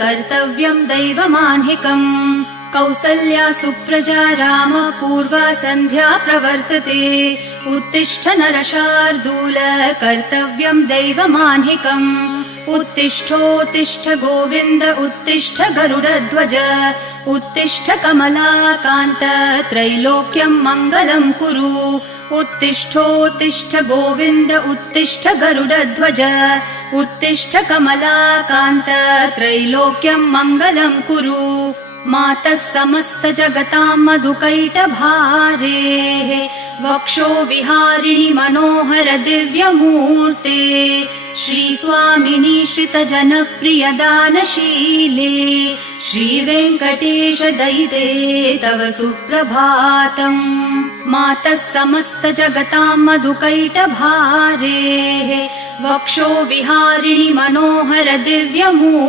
कर्तव्यं दैवमान्हिकम् कौसल्या सुप्रजा राम पूर्वा सन्ध्या प्रवर्तते उत्तिष्ठ नरशार्दूल कर्तव्यं दैवमान्हिकम् उत्तिष्ठोत्तिष्ठ गोविन्द उत्तिष्ठ गरुडध्वज उत्तिष्ठ कमलाकान्त त्रैलोक्यं मङ्गलं कुरु उत्तिष्ठोत्तिष्ठ गोविन्द उत्तिष्ठ गरुडध्वज उत्तिष्ठ कमलाकान्त त्रैलोक्यं मङ्गलं कुरु मातः समस्त जगतां मधुकैटभारेः वक्षो विहारिणि मनोहर दिव्यमूर्ते श्रीस्वामिनि श्रितजनप्रिय दानशीले श्रीवेङ्कटेश दयिते तव सुप्रभातम् मातः समस्त जगतां मधुकैटभारेः वक्षो विहारिणि मनोहर दिव्यमूर्ते